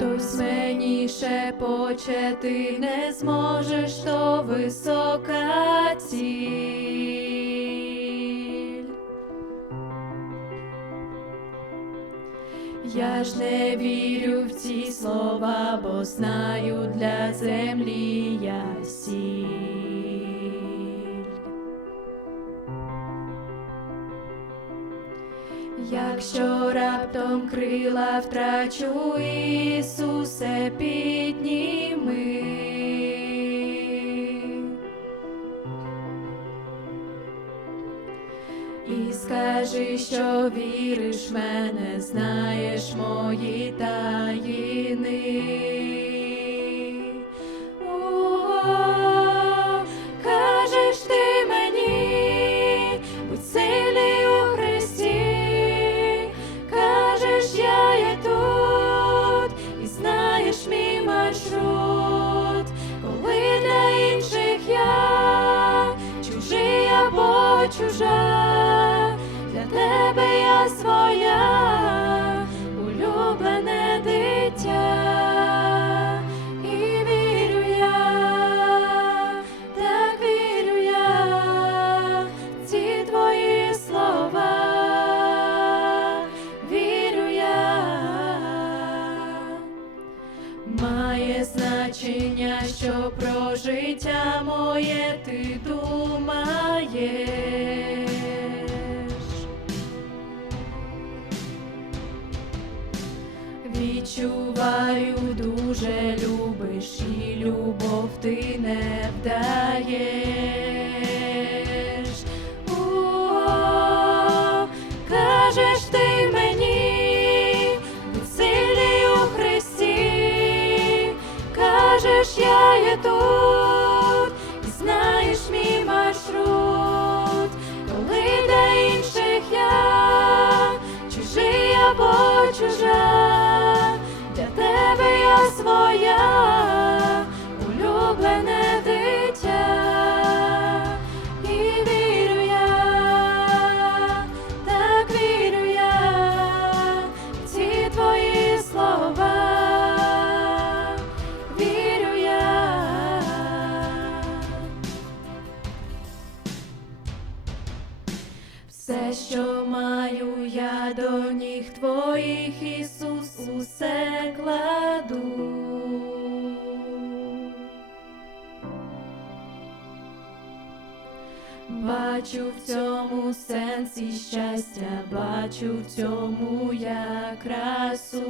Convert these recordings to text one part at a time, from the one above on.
Хтось мені шепоче, ти не зможеш, то висока ціль. Я ж не вірю в ці слова, бо знаю для землі я сіль. Якщо раптом крила втрачу, Ісусе, підніми. І скажи, що віриш в мене, знаєш мої таїни. Або Має значення, що про життя моє ти думаєш. Відчуваю, дуже любиш і любов ти не вдаєш. Я є тут, і знаєш мій маршрут, коли для інших я чужий або чужа, для тебе я своя, Все, що маю, я до ніг твоїх, Ісус, усе кладу. Бачу в цьому сенс і щастя, бачу в цьому я красу.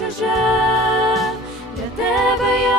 Або для тебе я